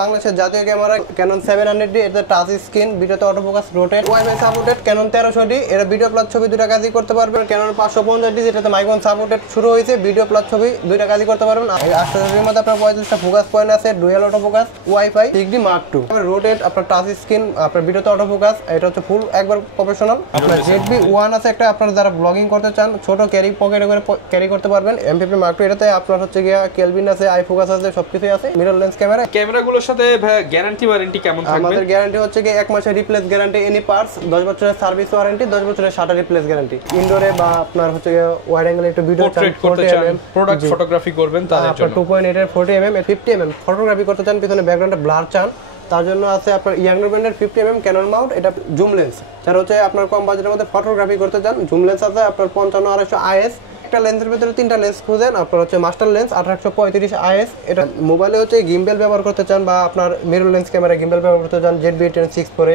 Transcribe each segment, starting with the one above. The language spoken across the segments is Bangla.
বাংলাদেশের জাতীয় ক্যামেরা Canon 700D, এটা টাচ স্ক্রিন, ভিডিওতে autofocus, rotate, wifi supported. Canon 1300D, এটা ভিডিও প্লাস ছবি দুইটা কাজই করতে পারবেন। Canon 550D, যেটাতে মাইক্রোফোন সাপোর্টেড শুরু হয়েছে, ভিডিও প্লাস ছবি দুইটা কাজই করতে পারবেন। 800D মধ্যে আপনার 45টা ফোকাস পয়েন্ট আছে, dual autofocus, wifi, 6D Mark II, rotate, আপনার টাচ স্ক্রিন, আপনার ভিডিওতে অটোফোকাস, এটা হচ্ছে ফুল একবার প্রফেশনাল। আপনার ZV-1 আছে একটা, আপনারা যারা ব্লগিং করতে চান ছোট ক্যারি পকেটে করে ক্যারি করতে পারবেন। M50 Mark II, এটাতে আপনার হচ্ছে গিয়া কেলভিন আছে, আই ফোকাস আছে, সবকিছুই আছে। মিরর লেন্স ক্যামেরাগুলোর সাথে গ্যারান্টি ওয়ারেন্টি কেমন থাকবে? আমাদের গ্যারান্টি হচ্ছে কি 1 মাসের রিপ্লেস গ্যারান্টি, এনি পার্টস, 10 বছরের সার্ভিস ওয়ারেন্টি, 10 বছরের শাটার রিপ্লেস গ্যারান্টি। ইনডোরে বা আপনার হচ্ছে ওয়াইড অ্যাঙ্গেল একটু ভিডিও করতে চান, প্রোডাক্ট ফটোগ্রাফি করবেন তাদের জন্য 2.8 এর 40mm 50mm ফটোগ্রাফি করতে চান, পিছনে ব্যাকগ্রাউন্ডে ব্লার চান, তার জন্য আছে আপনার ইয়াংডার ব্র্যান্ডের 50mm Canon মাউন্ট, এটা জুম লেন্স। যারা হচ্ছে আপনার কম বাজেটের মধ্যে ফটোগ্রাফি করতে চান, জুম লেন্স আছে আপনার 55-250 IS। একটা লেন্সের ভিতরে তিনটা লেন্স খুঁজেন, আপনার হচ্ছে মাস্টার লেন্স 1835 IS। এটা মোবাইলে হচ্ছে গিম্বেল ব্যবহার করতে চান বা আপনার মিরর লেন্স ক্যামেরা গিম্বেল ব্যবহার করতে চান, ZV-10 Pro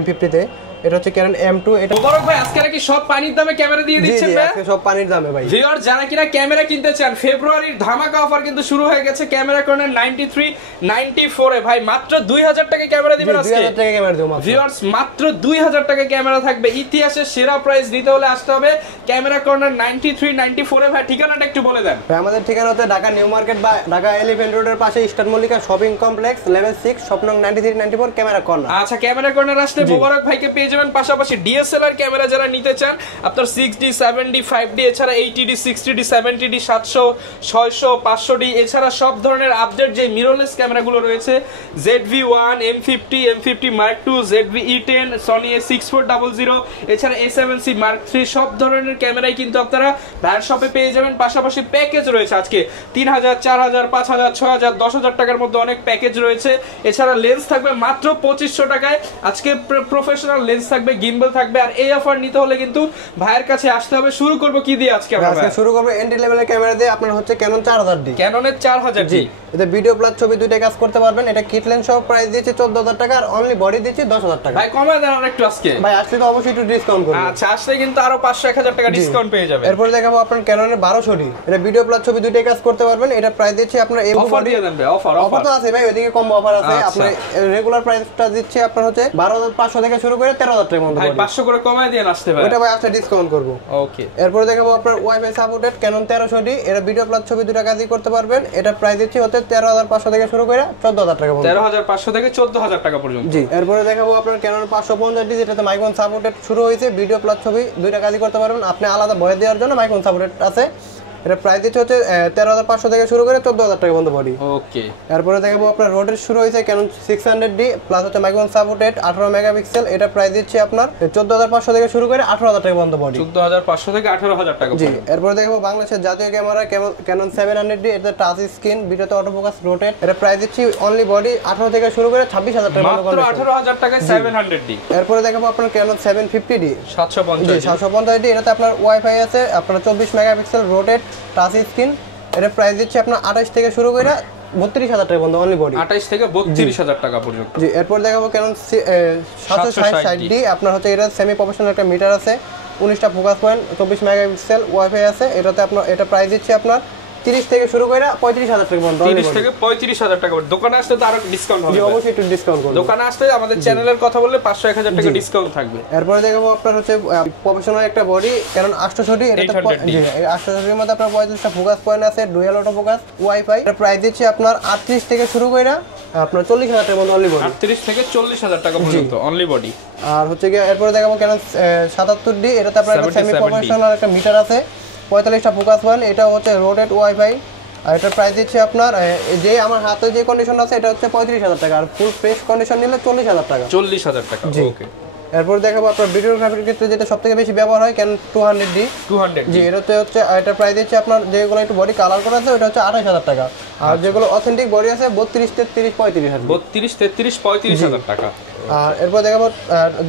M50 তে। এটা হচ্ছে Canon M2। এটা মোবারক ভাই, আজকে নাকি সব পানির দামে ক্যামেরা দিয়ে দিচ্ছেন ভাই? আজকে সব পানির দামে ভাই। ভিউয়ার যারা কিনা ক্যামেরা কিনতে চান, ফেব্রুয়ারির ধামাকা অফার কিন্তু শুরু হয়ে গেছে ক্যামেরা কর্নার 93-94 এ। ভাই মাত্র 2000 টাকা ক্যামেরা দিবেন আজকে। 2000 টাকা ক্যামেরা দেব মাত্র। ভিউয়ার্স মাত্র 2000 টাকা ক্যামেরা থাকবে। ইতিহাসের সেরা প্রাইস নিতে হলে আসতে হবে ক্যামেরা কর্নার 93-94 এ। ভাই ঠিকানাটা একটু বলে দেন। ভাই আমাদের ঠিকানা হচ্ছে ঢাকা নিউ মার্কেট বা ঢাকা এলিফ্যান্ট রোডের পাশে star Mallika shopping complex, level 6, shop নং 93-94, ক্যামেরা কর্নার। আচ্ছা, ক্যামেরা কর্নার আসলে মোবারক ভাইকে পেয়ে যাবেন। পাশাপাশি ডিএসএলআর ক্যামেরা যারা নিতে চান, আপনার 6D 7D 5D, এছাড়া 80D 60D 70D 700 600 500D, এছাড়া সব ধরনের আপডেট যে মিররলেস ক্যামেরাগুলো রয়েছে, ZV-1, M50 Mark II, ZV-E10, Sony A6400, এছাড়া A7C Mark III, সব ধরনের ক্যামেরাই কিন্তু আপনারা ভাইয়ের শপে পেয়ে যাবেন। পাশাপাশি প্যাকেজ রয়েছে আজকে 3000, 4000, 5000, 6000, 10000 টাকার মধ্যে অনেক প্যাকেজ রয়েছে। এছাড়া লেন্স থাকবে মাত্র 2500 টাকায়। আজকে প্রফেশনাল লেন্স থাকবে, গিম্বল থাকবে। আর এই অফার নিতে হলে কিন্তু ভাইয়ের কাছে আসতে হবে। শুরু করব কি দিয়ে আজকে আমরা? আজকে শুরু করব এন্ট্রি লেভেলের ক্যামেরা দিয়ে। আপনার হচ্ছে Canon 4000D, ক্যাননের 4000D। এতে ভিডিও প্লাস ছবি দুইটা কাজ করতে পারবেন। এটা কিট লেন্স সহ প্রাইস দিয়েছে 14000 টাকা, আর অনলি বডি দিয়েছে 10000 টাকা। ভাই কমায় দেন আরেকটু আজকে। ভাই আসলে তো অবশ্যই একটু ডিসকাউন্ট করব। আচ্ছা, আসলে কিন্তু আরো 500-1000 টাকা ডিসকাউন্ট পেয়ে যাবেন। এরপর দেখাবো আপনার Canon 1200D, এটা ভিডিও প্লাস ছবি দুইটা কাজ করতে পারবেন। এটা প্রাইস দিচ্ছে আপনার এই অফার দিয়ে দেন ভাই। অফার তো আছে ভাই, ওইদিকে কম অফার আছে। আপনার রেগুলার প্রাইসটা দিচ্ছে আপনার হচ্ছে 12500 থেকে শুরু করে 13000 টাকার মধ্যে। ভাই 500 করে কমায় দিয়ে আসতে ভাই। ওটা ভাই আজকে ডিসকাউন্ট করব। ওকে। এরপর দেখাবো আপনার ওয়াইফাই সাপোর্টেড Canon 1300D, এটা ভিডিও প্লাস ছবি দুইটা কাজই করতে পারবেন। এটা প্রাইস দিচ্ছে হচ্ছে 13500 থেকে শুরু করে 14000 টাকা পর্যন্ত। 13500 থেকে 14000 টাকা পর্যন্ত। জি। এরপরে দেখাবো আপনার Canon 550D, যেটাতে মাইক্রোফোন সাপোর্টেড শুরু হয়েছে, ভিডিও প্লাস ছবি দুইটা কাজই করতে পারবেন। আপনি আলাদা ভয়েস দেওয়ার জন্য মাইক্রোফোন সাপোর্টেড আছে। এটা প্রাইস দিচ্ছে হচ্ছে 13500 থেকে শুরু করে 14000 টাকা পর্যন্ত বডি। ওকে। এরপরে দেখাবো আপনার রোটেট শুরু হয়েছে Canon 600D, প্লাস হচ্ছে মাইক্রোফোন সাপোর্টেড 18 মেগাপিক্সেল। এটা প্রাইস দিচ্ছে আপনার 14500 থেকে শুরু করে 18000 টাকা পর্যন্ত বডি। 14500 থেকে 18000 টাকা। জি। এরপরে দেখাবো বাংলাদেশের জাতীয় ক্যামেরা Canon 700D, এটা টাচ স্ক্রিন, ভিডিওতে অটোফোকাস, রোটেট। এটা প্রাইস দিচ্ছে অনলি বডি 18 থেকে শুরু করে 26000 টাকা পর্যন্ত। মাত্র 18000 টাকায় 700D। এরপরে দেখাবো আপনার Canon 750D 750। 750D, এটাতে আপনার ওয়াইফাই আছে, আপনার 24 মেগাপিক্সেল, রোটেট, টাচ স্ক্রিন। এটা প্রাইস দিচ্ছে আপনার 28 থেকে শুরু করে 32000 টাকা পর্যন্ত অনলি বডি। 28 থেকে 32000 টাকা পর্যন্ত। জি। এরপর দেখাবো Canon 760D, আপনার হচ্ছে এটা সেমি প্রফেশনাল একটা মিটার আছে, 19টা ফোকাস পয়েন্ট, 24 মেগাপিক্সেল, ওয়াইফাই আছে। এটাতে আপনার এটা প্রাইস দিচ্ছে আপনার 30 থেকে শুরু করে 35000 টাকা পর্যন্ত। 30 থেকে 35000 টাকা। দোকানে আসলে তো আরো ডিসকাউন্ট হবে। জি, অবশ্যই একটু ডিসকাউন্ট করব। দোকানে আসলে আমাদের চ্যানেলের কথা বললে 500-1000 টাকা ডিসকাউন্ট থাকবে। এরপরে দেখাবো আপনার হচ্ছে প্রফেশনাল একটা বডি Canon 800D, এটাতে জি এই 800D এর মধ্যে আপনার 45টা ফোকাস পয়েন্ট আছে, ডুয়াল অটো ফোকাস, ওয়াইফাই। এর প্রাইস দিচ্ছে আপনার 38 থেকে শুরু করে আপনার 40000 টাকার মধ্যে অনলি বডি। 38 থেকে 40000 টাকা পর্যন্ত অনলি বডি। আর হচ্ছে কি এরপরে দেখাবো Canon 77D, এটাতে আপনার একটা সেমি প্রফেশনাল একটা মিটার আছে, 45টা ফোকাস পয়েন্ট। এটা হচ্ছে রোটেট, ওয়াইফাই। আর এটার প্রাইস দিচ্ছে আপনার যে আমার হাতে যে কন্ডিশন আছে এটা হচ্ছে 35000 টাকা, আর ফুল ফ্রেশ কন্ডিশন নিলে 40000 টাকা। 40000 টাকা। ওকে। এরপর দেখাবো আপনার ভিডিওগ্রাফির ক্ষেত্রে যেটা সবথেকে বেশি ব্যবহার হয় Canon 200D। জি। এটাতে হচ্ছে এটা প্রাইস দিচ্ছে আপনার যেগুলো একটু বডি কালার করা আছে ওটা হচ্ছে 28000 টাকা, আর যেগুলো অথেন্টিক বডি আছে 32, 33, 35000। 32, 33, 35000 টাকা। আর এরপর দেখাবো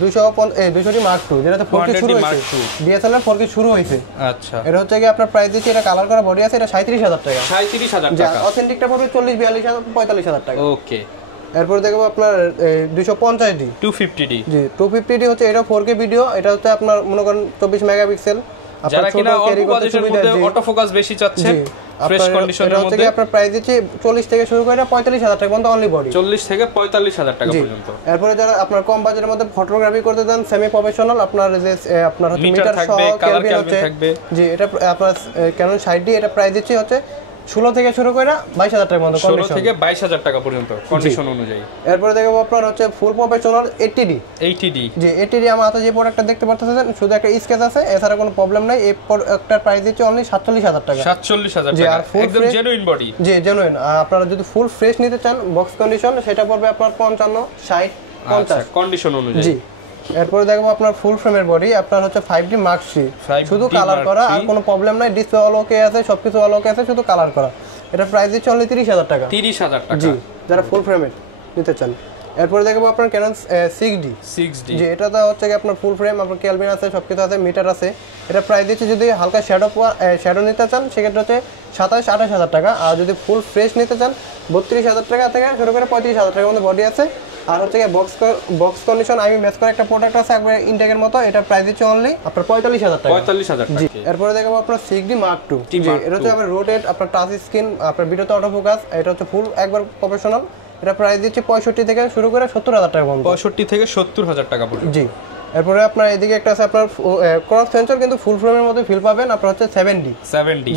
200D Mark II, যেটাতে 4K শুরু হয়েছে, DSLR 4K শুরু হয়েছে। আচ্ছা। এটা হচ্ছে কি আপনার প্রাইস দিচ্ছে, এটা কালার করা বডি আছে, এটা 37000 টাকা। 37000 টাকা। অথেন্টিকটা পড়বে 40, 42000, 45000 টাকা। ওকে। এরপর দেখবো আপনার 250D 250D। জি। 250D হচ্ছে এটা 4K ভিডিও। এটা হচ্ছে আপনার মনে করেন 24 মেগাপিক্সেল। যারা কিনা অল্প বাজেটের মধ্যে অটো ফোকাস বেশি চাচ্ছেন ফ্রেশ কন্ডিশনের মধ্যে আপনার প্রাইস দিচ্ছি 40 থেকে শুরু করে 45,000 টাকা পর্যন্ত অনলি বডি। 40 থেকে 45,000 টাকা পর্যন্ত। এরপরে যারা আপনার কম বাজেটের মধ্যে ফটোগ্রাফি করতে চান সেমি প্রফেশনাল, আপনার যে আপনার হচ্ছে মিটার থাকবে, সহ কালার কেলভিন ক্যালভিন থাকবে। জি, এটা আপনার Canon 60D, এটা প্রাইস দিচ্ছি হচ্ছে 16 থেকে শুরু করে 22,000 টাকা পর্যন্ত, 16 থেকে 22,000 টাকা পর্যন্ত কন্ডিশন অনুযায়ী। এরপরে দেখো আপনার হচ্ছে ফুল প্রফেশনাল 80D। জি, 80D আমার হাতে যে প্রোডাক্টটা দেখতে পাচ্ছেন শুধু একটা স্কেচ আছে, এছাড়া কোনো প্রবলেম নাই। এই প্রোডাক্টটার প্রাইস দিচ্ছি অনলি 47,000 টাকা। 47,000 টাকা একদম জেনুইন বডি। জি, জেনুইন। আপনারা যদি ফুল ফ্রেশ নিতে চান বক্স কন্ডিশন, সেটা পড়বে আপনার 55, 60, 50 কন্ডিশন অনুযায়ী। জি। এরপরে দেখবো আপনার ফুল ফ্রেমের বডি, আপনার হচ্ছে 5D Mark III, শুধু কালার করা, আর কোনো প্রবলেম নাই। ডিসপ্লে অল ওকে আছে, সবকিছু অল ওকে আছে, শুধু কালার করা। এটা প্রাইস দিচ্ছে অনলি 30,000 টাকা। 30,000 টাকা। জি, যারা ফুল ফ্রেমের নিতে চান। এরপরে দেখবো আপনার Canon 6D। জি, এটাতে হচ্ছে কি আপনার ফুল ফ্রেম, আপনার কেলভিন আছে, সবকিছু আছে, মিটার আছে। এটা প্রাইস দিচ্ছে যদি হালকা শ্যাডো নিতে চান সেক্ষেত্রে হচ্ছে 27-28,000 টাকা। আর যদি ফুল ফ্রেশ নিতে চান 32,000 টাকা থেকে শুরু করে 35,000 টাকার মধ্যে বডি আছে। আর হচ্ছে বক্স কন্ডিশন আমি ম্যাচ করে একটা প্রোডাক্ট আছে একবার ইনটেকের মতো, এটা প্রাইস দিচ্ছে অনলি আপনার 45,000 টাকা। 45,000 টাকা। জি। এরপরে দেখবো আপনার 6D Mark II। এটা হচ্ছে আপনার রোটেট, আপনার টাচ স্ক্রিন, আপনার ভিডিওতে অটো ফোকাস। এটা হচ্ছে ফুল একবার প্রফেশনাল। এটা প্রাইস দিচ্ছে 65 থেকে শুরু করে 70,000 টাকা পর্যন্ত। 65 থেকে 70,000 টাকা পর্যন্ত। জি। এরপরে আপনার এদিকে একটা আছে আপনার ক্রস সেন্সর, কিন্তু ফুল ফ্রেমের মধ্যে ফিল পাবেন। আপনার হচ্ছে 7D।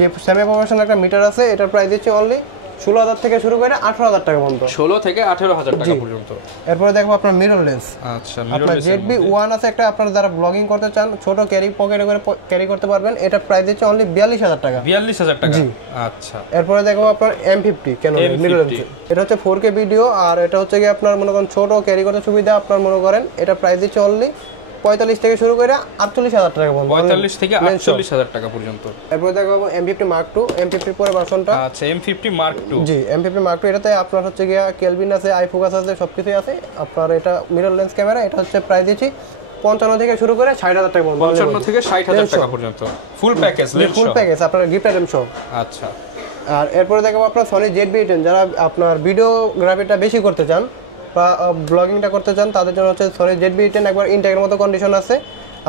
যে সেমি প্রফেশনাল একটা মিটার আছে, এটার প্রাইস দিচ্ছে অনলি 16,000 থেকে শুরু করে 18,000 টাকা পর্যন্ত। 16 থেকে 18,000 টাকা পর্যন্ত। এরপরে দেখবো আপনার মিরর লেন্স। আচ্ছা, আপনার ZB-1 আছে একটা, আপনারা যারা ব্লগিং করতে চান ছোট পকেটে করে ক্যারি করতে পারবেন, এটা প্রাইস দিচ্ছে অনলি 42,000 টাকা। 42,000 টাকা। আচ্ছা। এরপরে দেখবো আপনার M50 Canon মিরর লেন্স। এটা হচ্ছে 4K ভিডিও, আর এটা হচ্ছে কি আপনার মনে করেন ছোট ক্যারি করতে সুবিধা। আপনার মনে করেন এটা প্রাইস দিচ্ছে অনলি 45 থেকে শুরু করে 48,000 টাকা পর্যন্ত। 45 থেকে 48,000 টাকা পর্যন্ত। এরপরে দেখো M50 Mark II, M50 পরে ভার্সনটা। আচ্ছা, M50 Mark II। জি, M50 Mark II, এটাতে আপনার হচ্ছে গিয়া কেলভিন আছে, আই ফোকাস আছে, সবকিছুই আছে। আপনার এটা মিরর লেন্স ক্যামেরা, এটা হচ্ছে প্রাইস দিচ্ছি 55 থেকে শুরু করে 60,000 টাকা পর্যন্ত। 55 থেকে 60,000 টাকা পর্যন্ত full package lens full package আপনার গিফট আইটেম সহ। আচ্ছা। আর এরপরে দেখো আপনার Sony ZV-10, যারা আপনার ভিডিওগ্রাফিটা বেশি করতে চান বা ব্লগিংটা করতে চান তাদের জন্য হচ্ছে Sony ZV-10 একবার ইনটেকের মতো কন্ডিশন আছে।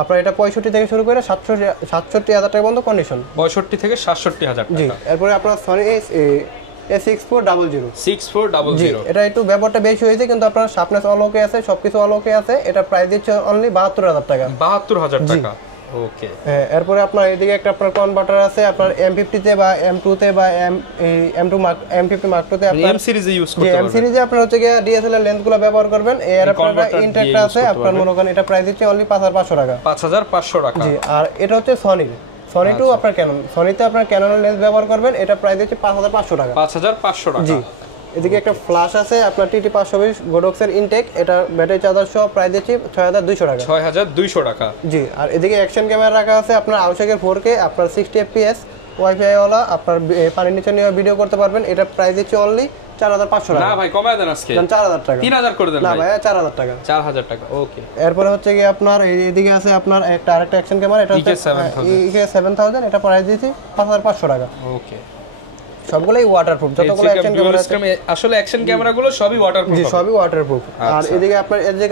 আপনার এটা 65 থেকে শুরু করে 67,000 টাকা পর্যন্ত কন্ডিশন। 65 থেকে 67,000 টাকা। জি। এরপরে আপনার Sony A6400। 6400। এটা একটু ব্যবহারটা বেশি হয়েছে, কিন্তু আপনার শার্পনেস অল ওকে আছে, সবকিছু অল ওকে আছে। এটা প্রাইস দিচ্ছে অনলি 72,000 টাকা। 72,000 টাকা। ওকে। এরপরে আপনার এদিকে একটা আপনার কনভার্টার আছে, আপনার M50 তে বা M2 তে বা M50 Mark II তে আপনার M সিরিজে ইউজ করতে পারবেন। M সিরিজে আপনার হচ্ছে গিয়ে DSLR লেন্সগুলো ব্যবহার করবেন। এর আপনার ইনটেকটা আছে, আপনার মনে করেন এটা প্রাইস দিচ্ছে অনলি 5,500 টাকা। 5,500 টাকা। জি। আর এটা হচ্ছে Sony টু আপনার Canon, Sonyতে আপনার Canon লেন্স ব্যবহার করবেন, এটা প্রাইস দিচ্ছে 5,500 টাকা। 5,500 টাকা। জি। এদিকে একটা ফ্ল্যাশ আছে আপনার TT520 গোডক্সের ইনটেক, এটা ব্যাটারি চার্জার সহ প্রাইস দিচ্ছি 6,200 টাকা। 6,200 টাকা। জি। আর এদিকে অ্যাকশন ক্যামেরা রাখা আছে আপনার আউশেকের 4K, আপনার 60 fps ওয়াইফাই ওয়ালা, আপনার পানির নিচে নিয়ে ভিডিও করতে পারবেন। এটা প্রাইস দিচ্ছে অনলি 4,500 টাকা। না ভাই, কমায় দেন আজকে। 4,000 টাকা। 3,000 করে দেন না ভাই। ভাই, 4,000 টাকা। 4,000 টাকা। ওকে। এরপরে হচ্ছে কি আপনার এদিকে আছে আপনার আরেকটা অ্যাকশন ক্যামেরা, এটা হচ্ছে EK7000, এটা প্রাইস দিচ্ছি 5,500 টাকা। ওকে। সবগুলাই ওয়াটারপ্রুফ, যতগুলো অ্যাকশন ক্যামেরা আছে। আসলে অ্যাকশন ক্যামেরাগুলো সবই ওয়াটারপ্রুফ। জি, সবই ওয়াটারপ্রুফ। আর এদিকে আপনার এর যে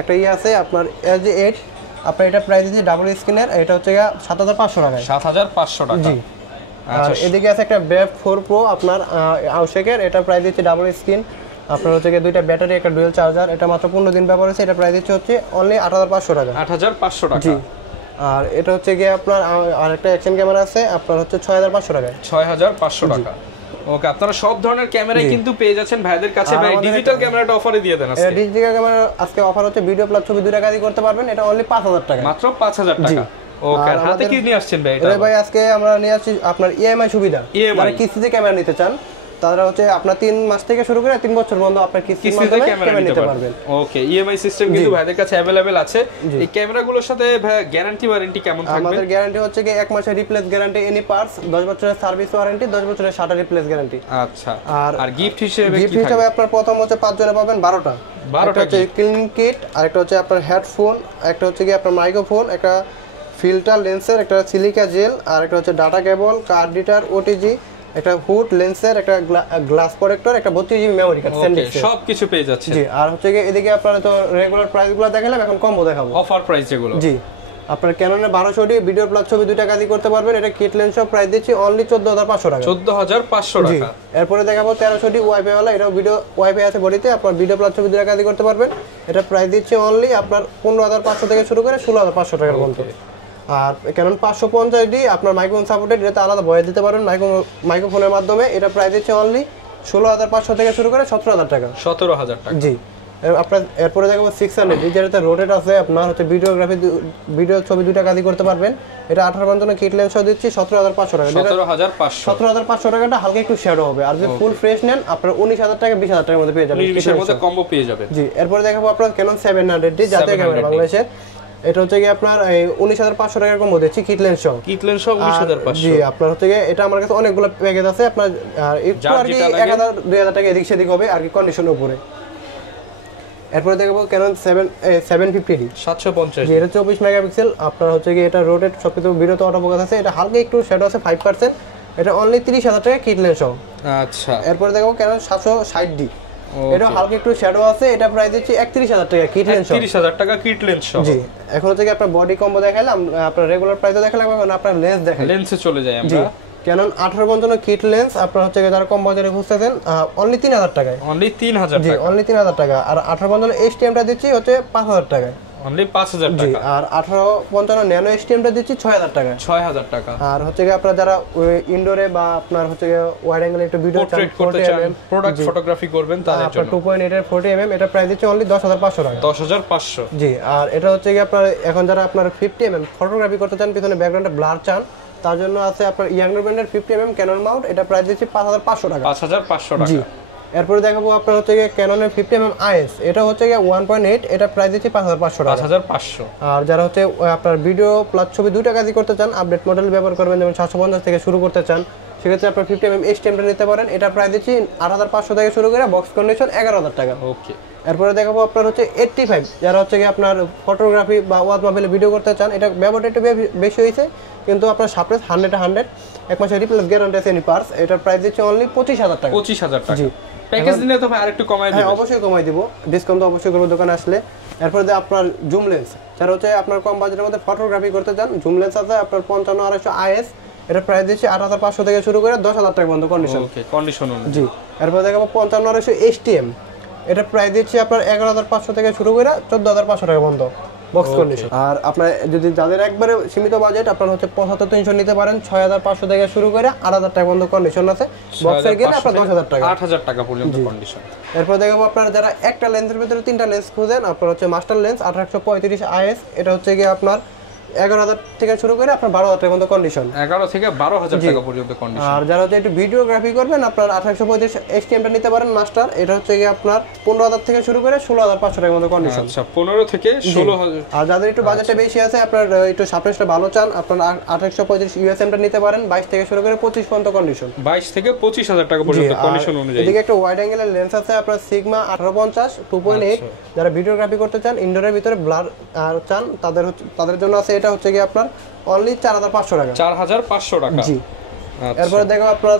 একটা আছে আপনার LG8, আপনার এটা প্রাইস দিচ্ছি ডাবল স্ক্রিনের, এটা হচ্ছে 7,500 টাকা। 7,500 টাকা। জি। আর এদিকে আছে একটা BF 4 Pro আপনার আউশেকের, এটা প্রাইস দিচ্ছে ডাবল স্ক্রিন, আপনার হচ্ছে দুইটা ব্যাটারি, একটা ডুয়াল চার্জার। এটা মাত্র 15 দিন ব্যবহার হয়েছে, এটা প্রাইস দিচ্ছে হচ্ছে অনলি 8,500 টাকা। 8,500 টাকা। জি। আর এটা হচ্ছে গিয়ে আপনার আরেকটা অ্যাকশন ক্যামেরা আছে, আপনার হচ্ছে 6,500 টাকা। 6,500 টাকা। ওকে, আপনারা সব ধরনের ক্যামেরাই কিন্তু পেয়ে যাচ্ছেন ভাইদের কাছে। ভাই ডিজিটাল ক্যামেরাটা অফারে দিয়ে দেন আজকে। ডিজিটাল ক্যামেরা আজকে অফার হচ্ছে ভিডিও প্লাস ছবি দুটো কাজই করতে পারবেন, এটা অনলি 5,000 টাকা। মাত্র 5,000 টাকা। ওকে। আর হাতে কি নিয়ে আসছেন ভাই? এটা ভাই আজকে আমরা নিয়ে আসছি আপনার EMI সুবিধা। যারা কিস্তিতে ক্যামেরা নিতে চান তারা হচ্ছে আপনার 3 মাস থেকে শুরু করে 3 বছর পর্যন্ত আপনার কিস্তিতে ক্যামেরা নিতে পারবেন। ওকে। EMI সিস্টেম কিন্তু ভাইদের কাছে अवेलेबल আছে। এই ক্যামেরাগুলোর সাথে ভাই গ্যারান্টি ওয়ারেন্টি কেমন থাকবে? আমাদের গ্যারান্টি হচ্ছে কি 1 মাসের রিপ্লেস গ্যারান্টি এনি পার্টস, 10 বছরের সার্ভিস ওয়ারেন্টি, 10 বছরের শাটার রিপ্লেস গ্যারান্টি। আচ্ছা। আর গিফট হিসেবে গিফট হিসেবে আপনার প্রথম হচ্ছে 5 জনে পাবেন 12টা হচ্ছে ক্লিনিং কিট, আর একটা হচ্ছে আপনার হেডফোন, একটা হচ্ছে কি আপনার মাইক্রোফোন, একটা ফিল্টার লেন্সের, একটা সিলিকা জেল, আর একটা হচ্ছে data cable, card reader, OTG, একটা হুড লেন্সের, একটা গ্লাস প্রোটেক্টর, একটা 32 জিবি মেমরি কার্ড স্যান্ডউইচ, সব কিছু পেয়ে যাচ্ছে। জি। আর হচ্ছে কি এদিকে আপনারা তো রেগুলার প্রাইসগুলো দেখালাম, এখন কম্বো দেখাবো, অফার প্রাইস যেগুলো। জি। আপনার ক্যাননের 1200D ভিডিও প্লাস ছবি দুইটা কাজই করতে পারবেন। এটা কিট লেন্স সহ প্রাইস দিচ্ছি অনলি 14500 টাকা। 14500 টাকা। এরপরে দেখাবো 1300D ওয়াইফাই ওয়ালা, এটাও ভিডিও ওয়াইফাই আছে বডিতে, আপনার ভিডিও প্লাস ছবি দুইটা কাজই করতে পারবেন। এটা প্রাইস দিচ্ছি অনলি আপনার 15500 থেকে শুরু করে 16500 টাকার পর্যন্ত। আর ক্যানন 550D আপনার মাইক্রোফোন সাপোর্টেড, এটাতে আলাদা ভয়েস দিতে পারবেন মাইক্রোফোনের মাধ্যমে। এটা প্রাইস দিচ্ছে অনলি 16500 থেকে শুরু করে 17000 টাকা। 17000 টাকা। জি। আপনার এরপরে দেখাবো 600D, যেটাতে রোটেট আছে, আপনার হচ্ছে ভিডিওগ্রাফি ভিডিও ছবি দুইটা কাজই করতে পারবেন। এটা 18 কিট লেন্স সহ দিচ্ছি 17500 টাকা। 17500 টাকাটা হালকা একটু শ্যাডো হবে। আর যদি ফুল ফ্রেশ নেন আপনার 19000 টাকা 20000 টাকার মধ্যে পেয়ে যাবেন। 19000 এর মধ্যে কম্বো পেয়ে যাবেন। জি। এরপরে দেখাবো আপনার ক্যানন 700D জাতীয় ক্যামেরা বাংলাদেশের। এটা হচ্ছে কি আপনার 19500 টাকার কম্বো দিচ্ছি কিট লেন্স সহ। 19500। জি। আপনার হচ্ছে কি এটা আমার কাছে অনেকগুলো প্যাকেজ আছে, আপনার একটু আর কি 1000 2000 টাকা এদিক সেদিক হবে আর কি কন্ডিশনের উপরে। এরপরে দেখাবো ক্যানন 750D 750। এটা 24 মেগাপিক্সেল। আপনার হচ্ছে কি এটা রোটেট সবকিছু ভিডিওতে অটোফোকাস আছে। এটা হালকা একটু শ্যাডো আছে 5%। এটা অনলি 30000 টাকা কিট লেন্স সহ। আচ্ছা। এরপরে দেখাবো ক্যানন 760D, এটা হালকা একটু শ্যাডো আছে। এটা প্রাইস দিচ্ছি 31000 টাকা কিট লেন্স সহ। 31000 টাকা কিট লেন্স সহ। জি। এখন হচ্ছে কি আপনার বডি কম্বো দেখাইলাম, আপনার রেগুলার প্রাইসও দেখালাম, এখন আপনার লেন্স দেখাই। লেন্সে চলে যাই আমরা। ক্যানন 1855 কিট লেন্স আপনার হচ্ছে যারা কম বাজারে খুঁজতেছেন অনলি 3000 টাকায়। অনলি 3000 টাকা। জি, অনলি 3000 টাকা। আর 1855 এসটিএমটা দিচ্ছি হচ্ছে 5000 টাকায়। অনলি 5000 টাকা। জি। আর 1855 ন্যানো এসটিএমটা দিচ্ছি 6000 টাকায়। 6000 টাকা। আর হচ্ছে কি আপনারা যারা ইনডোরে বা আপনার হচ্ছে ওয়াইড অ্যাঙ্গেল একটু ভিডিও চান, করতে চান, প্রোডাক্ট ফটোগ্রাফি করবেন তাদের জন্য 2.8 এর 40mm, এটা প্রাইস দিচ্ছি অনলি 10500 টাকা। 10500। জি। আর এটা হচ্ছে কি আপনার এখন যারা আপনার 50mm ফটোগ্রাফি করতে চান, পিছনে ব্যাকগ্রাউন্ডে ব্লার চান, তার জন্য আছে আপনার ইয়াংডার ব্র্যান্ডের 50mm ক্যানন মাউন্ট, এটা প্রাইস দিচ্ছি 5500 টাকা। 5500 টাকা। জি। এরপরে দেখাবো আপনার হচ্ছে গিয়ে ক্যাননের 50mm IS, এটা হচ্ছে গিয়ে 1.8, এটা প্রাইস দিচ্ছি 5500 টাকা। 5500। আর যারা হচ্ছে আপনার ভিডিও প্লাস ছবি দুইটা কাজই করতে চান, আপডেট মডেল ব্যবহার করবেন, যেমন 750 থেকে শুরু করতে চান, সেক্ষেত্রে আপনার 50mm এসটিএমটা নিতে পারেন। এটা প্রাইস দিচ্ছি 8500 থেকে শুরু করে বক্স কন্ডিশন 11000 টাকা। ওকে। এরপরে দেখাবো আপনার হচ্ছে 85, যারা হচ্ছে কি আপনার ফটোগ্রাফি বা ওয়াজ মাহফিলে ভিডিও করতে চান, এটা ব্যবহারটা একটু বেশি হয়েছে, কিন্তু আপনার সাপ্রেস 100 এক মাসের রিপ্লেস গ্যারান্টি আছে এনি পার্টস। এটার প্রাইস দিচ্ছে অনলি 25000 টাকা। 25000 টাকা। জি। প্যাকেজ দিলে তো ভাই আরেকটু কমাই দিবেন। হ্যাঁ, অবশ্যই কমাই দিব, ডিসকাউন্ট তো অবশ্যই করব দোকানে আসলে। এরপরে আপনার জুম লেন্স, যারা হচ্ছে আপনার কম বাজেটের মধ্যে ফটোগ্রাফি করতে চান, জুম লেন্স আছে আপনার 55-250 IS, এটা প্রাইস দিচ্ছে 8500 থেকে শুরু করে 10000 টাকা পর্যন্ত কন্ডিশন। ওকে, কন্ডিশন অনুযায়ী। জি। এরপরে দেখাবো 55-250 STM, এটা প্রাইস দিচ্ছে আপনার 11500 থেকে শুরু করে 14500 টাকা পর্যন্ত বক্স কন্ডিশন। আর আপনার যদি যাদের একবারে সীমিত বাজেট, আপনার হচ্ছে 75300 নিতে পারেন, 6500 থেকে শুরু করে 8000 টাকা পর্যন্ত কন্ডিশন আছে। বক্সের গেলে আপনার 10000 টাকা, 8000 টাকা পর্যন্ত কন্ডিশন। এরপর দেখাবো আপনার যারা একটা লেন্সের ভিতরে তিনটা লেন্স খুঁজেন, আপনার হচ্ছে মাস্টার লেন্স 1835 IS, এটা হচ্ছে গিয়ে আপনার 11000 থেকে শুরু করে আপনার 12000 টাকা পর্যন্ত কন্ডিশন। 11 থেকে 12000 টাকা পর্যন্ত কন্ডিশন। আর যারা হচ্ছে একটু ভিডিওগ্রাফি করবেন, আপনার 1835 STMটা নিতে পারেন মাস্টার, এটা হচ্ছে গিয়ে আপনার 15000 থেকে শুরু করে 16500 টাকার মতো কন্ডিশন। আচ্ছা, 15 থেকে 16000। আর যাদের একটু বাজেটটা বেশি আছে, আপনার একটু সাপ্রেসটা ভালো চান, আপনার 1835 USMটা নিতে পারেন, 22 থেকে শুরু করে 25 পর্যন্ত কন্ডিশন। 22 থেকে 25000 টাকা পর্যন্ত কন্ডিশন অনুযায়ী। এদিকে একটা ওয়াইড অ্যাঙ্গেলের লেন্স আছে আপনার সিগমা 1850 2.8, যারা ভিডিওগ্রাফি করতে চান, ইনডোরের ভিতরে ব্লার আর চান, তাদের জন্য আছে, এটা হচ্ছে গিয়ে আপনার অনলি 4500 টাকা। 4500 টাকা। জি। এরপরে দেখো আপনার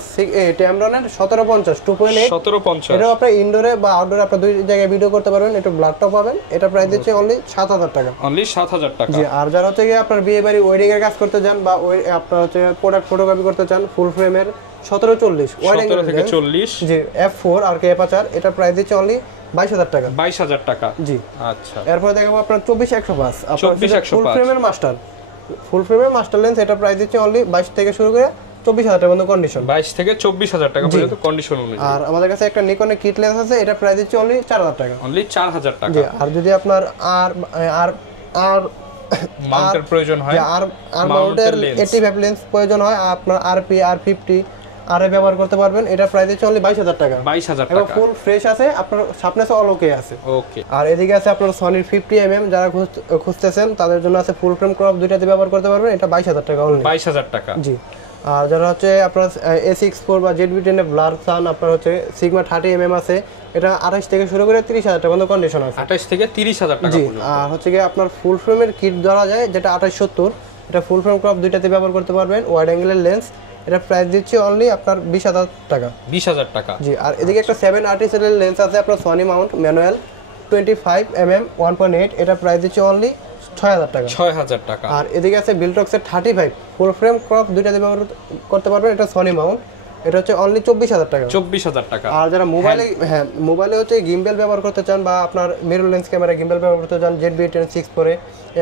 ট্যামরনের 1750 2.8, 1750, এটা আপনি ইনডোরে বা আউটডোরে আপনার দুই জায়গায় ভিডিও করতে পারবেন, একটু ব্লাড টপ পাবেন, এটা প্রাইস দিচ্ছে অনলি 7000 টাকা। অনলি 7000 টাকা। জি। আর যারা হচ্ছে গিয়ে আপনার বিয়ে বাড়ি ওয়েডিং এর কাজ করতে চান বা আপনার হচ্ছে প্রোডাক্ট ফটোগ্রাফি করতে চান, ফুল ফ্রেমের 1740 ওয়াইড অ্যাঙ্গেল থেকে 40, জি, f4 আর কে অ্যাপাচার, এটা প্রাইস দিচ্ছে অনলি 22000 টাকা। 22000 টাকা। জি। আচ্ছা। এরপর দেখাবো আপনার 24105, আপনার 24105 ফুল ফ্রেমের মাস্টার লেন্স, এটা প্রাইস দিচ্ছে অনলি 22 থেকে শুরু করে 24000 টাকা পর্যন্ত কন্ডিশন। 22 থেকে 24000 টাকা পর্যন্ত কন্ডিশন অনুযায়ী। আর আমাদের কাছে একটা নিকনের কিট লেন্স আছে, এটা প্রাইস দিচ্ছে অনলি 4000 টাকা। অনলি 4000 টাকা। জি। আর যদি আপনার মাউন্টের প্রয়োজন হয়, আর মাউন্টের 85 লেন্স প্রয়োজন হয়, আপনার আরপি R50 আর ব্যবহার করতে পারবেন, এটা প্রাইস দিচ্ছে অনলি 22000 টাকা। 22000 এবং টাকা। ফুল ফ্রেশ আছে, আপনার শার্পনেস অল ওকে আছে। ওকে। আর এদিকে আছে আপনার সনির 50mm, যারা খুঁজতেছেন তাদের জন্য আছে ফুল ফ্রেম ক্রপ, দুইটাতে ব্যবহার করতে পারবেন, এটা 22000 টাকা অনলি। 22000 টাকা। জি। আর যারা হচ্ছে আপনার A64 বা ZV-10 এ ব্লার চান, আপনার হচ্ছে সিগমা 30mm আছে, এটা 28 থেকে শুরু করে 30000 টাকা পর্যন্ত কন্ডিশন আছে। 28 থেকে 30000 টাকা জি। পর্যন্ত। আর হচ্ছে কি আপনার ফুল ফ্রেমের কিট ধরা যায়, যেটা 2870, এটা ফুল ফ্রেম ক্রপ দুইটাতে ব্যবহার করতে পারবেন, ওয়াইড অ্যাঙ্গেলের লেন্স, এটা প্রাইস দিচ্ছে অনলি আপনার 20000 টাকা। 20000 টাকা। জি। আর এদিকে একটা 730 এর লেন্স আছে আপনার সনি মাউন্ট ম্যানুয়াল 25mm 1.8, এটা প্রাইস দিচ্ছে অনলি 6000 টাকা। 6000 টাকা। আর এদিকে আছে বিলটক্সের 35 ফুল ফ্রেম ক্রপ দুইটা দিয়ে ব্যবহার করতে পারবেন। এটা সনি মাউন্ট, এটা হচ্ছে অনলি 24000 টাকা। 24000 টাকা। আর যারা মোবাইলে মোবাইলে হচ্ছে গিম্বেল ব্যবহার করতে চান বা আপনার মিরর লেন্স ক্যামেরা গিম্বেল ব্যবহার করতে চান ZV-10 পরে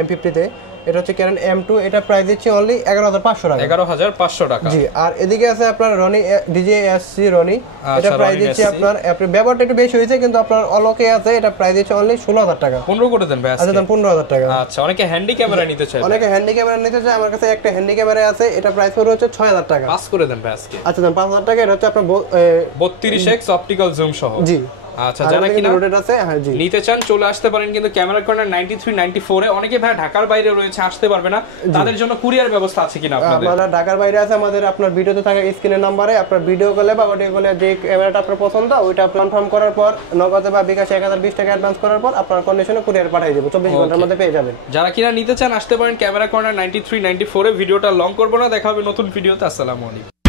M50 তে, এটা হচ্ছে ক্যানন M2, এটা প্রাইস দিচ্ছি অনলি 11500 টাকা। 11500 টাকা। জি। আর এদিকে আছে আপনার রনি DJI-SC রনি, এটা প্রাইস দিচ্ছি আপনার ব্যবহারটা একটু বেশি হয়েছে কিন্তু আপনার অলোকে আছে, এটা প্রাইস দিচ্ছি অনলি 16000 টাকা। 15 করে দেন ভাই আজকে। আচ্ছা দেন 15000 টাকা। আচ্ছা, অনেকে হ্যান্ডি ক্যামেরা নিতে চায়। অনেকে হ্যান্ডি ক্যামেরা নিতে চায়, আমার কাছে একটা হ্যান্ডি ক্যামেরা আছে, এটা প্রাইস পড়বে হচ্ছে 6000 টাকা। পাস করে দেন ভাই আজকে। আচ্ছা দেন 5000 টাকা। এটা হচ্ছে আপনার 32x অপটিক্যাল জুম সহ। জি। আচ্ছা, যারা কিনা রোটেট আছে হ্যাঁ জি নিতে চান চলে আসতে পারেন কিন্তু ক্যামেরা কর্নার 93 94 এ। অনেকে ভাই ঢাকার বাইরে রয়েছে, আসতে পারবে না, তাদের জন্য কুরিয়ার ব্যবস্থা আছে কিনা আপনাদের? আপনারা ঢাকার বাইরে আছে, আমাদের আপনার ভিডিওতে থাকা স্ক্রিনের নম্বরে আপনার ভিডিও কলে বা অডিও কলে যে ক্যামেরাটা আপনার পছন্দ ওইটা কনফার্ম করার পর নগদে বা বিকাশে 1020 টাকা অ্যাডভান্স করার পর আপনার কন্ডিশনে কুরিয়ার পাঠিয়ে দেব, 24 ঘন্টার মধ্যে পেয়ে যাবেন। যারা কিনা নিতে চান আসতে পারেন ক্যামেরা কর্নার 93 94 এ। ভিডিওটা লং করব না, দেখা হবে নতুন ভিডিওতে। আসসালামু আলাইকুম।